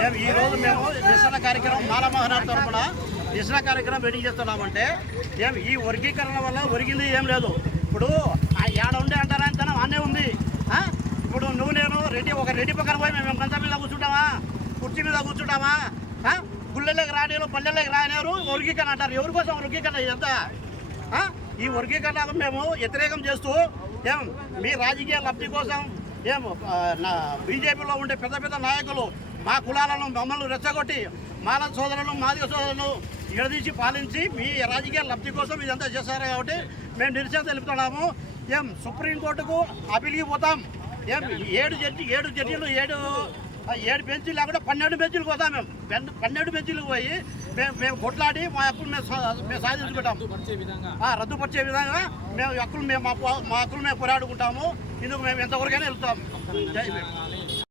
మేము ఈరోజు నిరసన కార్యక్రమం మాల మహానాడు తరఫున నిరసన కార్యక్రమం మీటింగ్ చేస్తున్నామంటే ఈ వర్గీకరణ వల్ల ఒరిగింది ఏం లేదు. ఇప్పుడు ఏడ ఉండే అంటారా అంతనం అనే ఉంది. ఇప్పుడు నేను రెడ్డి పక్కన పోయి మేము కంచం మీద కూర్చుంటామా, కుర్చీ మీద కూర్చుంటామా? గుళ్ళలోకి రానియరు, పల్లెల్లోకి రానియరు, వర్గీకరణ అంటారు. ఎవరి కోసం వర్గీకరణ ఇదంతా? ఈ వర్గీకరణకు మేము వ్యతిరేకం చేస్తూ మీ రాజకీయ లబ్ధి కోసం బీజేపీలో ఉండే పెద్ద పెద్ద నాయకులు మా కులాలను మమ్మల్ని రెచ్చగొట్టి మాల సోదరులను మాదిగ సోదరులను విడదీసి పాలించి మీ రాజకీయ లబ్ధి కోసం ఇదంతా చేశారు. కాబట్టి మేము నిరసన తెలుపుతున్నాము. సుప్రీంకోర్టుకు అప్పీల్కి పోతాం. 7 జడ్జీలు 7 బెంచీలు లేకుండా 12 బెంచీలకు పోతాం. మేము 12 బెంచీలకు పోయి మేము కొట్లాడి మా హక్కులు మేము సాధించుకుంటాం. రద్దుపరిచే విధంగా మా హక్కులు మేము పోరాడుకుంటాము. ఇందుకు మేము ఎంతవరకైనా వెళ్తాం. జై భీమ్.